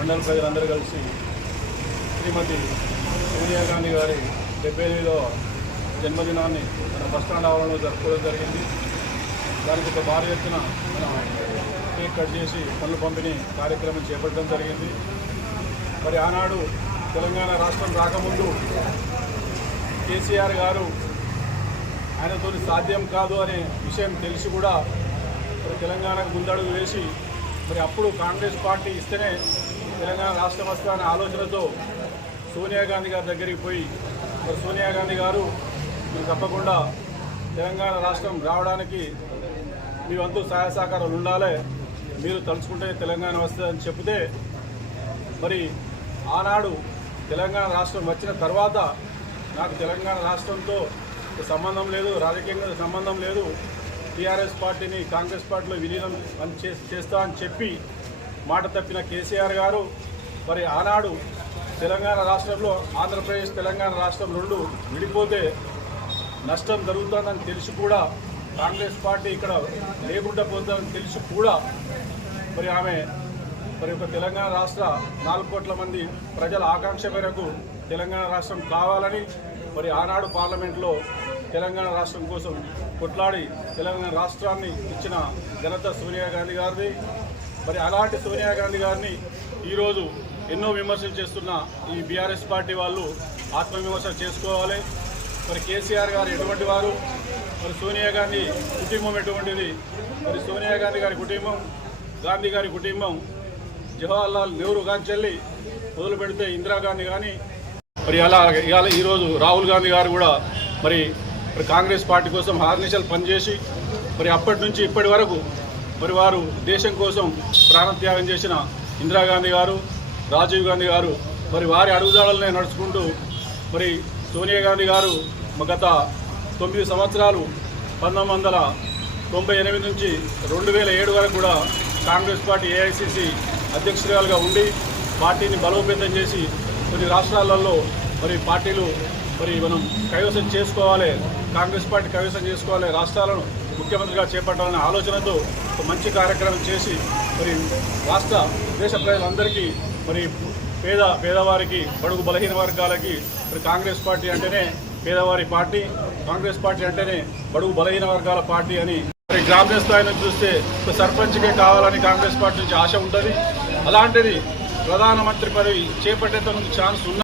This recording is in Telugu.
మండల ప్రజలందరూ కలిసి శ్రీమతి సోనియా గాంధీ గారి 78వ జన్మదినాన్ని మన బస్టాండ్ ఆవరణలో జరుపుకోవడం జరిగింది. దానికి ఒక భారీ ఎత్తున మనం కేక్ కట్ చేసి పనులు పంపిణీ కార్యక్రమం చేపట్టడం జరిగింది. మరి ఆనాడు తెలంగాణ రాష్ట్రం రాకముందు కేసీఆర్ గారు ఆయనతో సాధ్యం కాదు అనే విషయం తెలిసి కూడా మరి తెలంగాణకు ముందడుగు వేసి మరి అప్పుడు కాంగ్రెస్ పార్టీ ఇస్తేనే తెలంగాణ రాష్ట్రం వస్తా అనే ఆలోచనతో సోనియా గాంధీ గారి దగ్గరికి పోయి మరి సోనియా గాంధీ గారు మీరు తప్పకుండా తెలంగాణ రాష్ట్రం రావడానికి మీ వంతు సహాయ సహకారాలు ఉండాలి, మీరు తలుచుకుంటే తెలంగాణ వస్తుందని చెప్తే మరి ఆనాడు తెలంగాణ రాష్ట్రం వచ్చిన తర్వాత నాకు తెలంగాణ రాష్ట్రంతో సంబంధం లేదు, రాజకీయంగా సంబంధం లేదు, టీఆర్ఎస్ పార్టీని కాంగ్రెస్ పార్టీలో విలీనం చేస్తా అని చెప్పి మాట తప్పిన కేసీఆర్ గారు మరి ఆనాడు తెలంగాణ రాష్ట్రంలో ఆంధ్రప్రదేశ్ తెలంగాణ రాష్ట్రం రెండు విడిపోతే నష్టం జరుగుతుందని తెలిసి కూడా కాంగ్రెస్ పార్టీ ఇక్కడ లేకుండా పోతుందని తెలిసి కూడా మరి ఆమె మరి ఒక తెలంగాణ రాష్ట్ర 4 కోట్ల మంది ప్రజల ఆకాంక్ష మేరకు తెలంగాణ రాష్ట్రం కావాలని మరి ఆనాడు పార్లమెంట్లో తెలంగాణ రాష్ట్రం కోసం కొట్లాడి తెలంగాణ రాష్ట్రాన్ని ఇచ్చిన ఘనత సోనియా గాంధీ గారిది. మరి అలాంటి సోనియా గాంధీ గారిని ఈరోజు ఎన్నో విమర్శలు చేస్తున్న ఈ బీఆర్ఎస్ పార్టీ వాళ్ళు ఆత్మవిమర్శ చేసుకోవాలి. మరి కేసీఆర్ గారు ఎటువంటి వారు, మరి సోనియా గాంధీ కుటుంబం ఎటువంటిది, మరి సోనియా గాంధీ గారి కుటుంబం, గాంధీ గారి కుటుంబం జవహర్లాల్ నెహ్రూ గాంచెల్లి మొదలు పెడితే ఇందిరాగాంధీ కానీ మరి ఇవాళ ఈరోజు రాహుల్ గాంధీ గారు కూడా మరి కాంగ్రెస్ పార్టీ కోసం హార్నిషలు పనిచేసి మరి అప్పటి నుంచి ఇప్పటి వరకు మరి వారు దేశం కోసం ప్రాణత్యాగం చేసిన ఇందిరాగాంధీ గారు, రాజీవ్ గాంధీ గారు మరి వారి అడుగుజాడలనే నడుచుకుంటూ మరి సోనియా గాంధీ గారు గత 9 సంవత్సరాలు 1998 నుంచి 2007 వరకు కూడా కాంగ్రెస్ పార్టీ ఏఐసిసి అధ్యక్షురాలుగా ఉండి పార్టీని బలోపేతం చేసి కొన్ని రాష్ట్రాలలో మరి పార్టీలు మరి మనం కైవసం చేసుకోవాలి, కాంగ్రెస్ పార్టీ కైవసం చేసుకోవాలి, రాష్ట్రాలను ముఖ్యమంత్రిగా చేపట్టాలనే ఆలోచనతో ఒక మంచి కార్యక్రమం చేసి మరి రాష్ట్ర దేశ ప్రజలందరికీ మరి పేదవారికి బడుగు బలహీన వర్గాలకి మరి కాంగ్రెస్ పార్టీ అంటేనే పేదవారి పార్టీ, కాంగ్రెస్ పార్టీ అంటేనే బడుగు బలహీన వర్గాల పార్టీ అని మరి గ్రామ స్థాయి నుంచి చూస్తే సర్పంచ్కే కావాలని కాంగ్రెస్ పార్టీ నుంచి ఆశ ఉంటుంది. అలాంటిది ప్రధానమంత్రి పదవి చేపట్టేందుకు ఛాన్స్ ఉన్న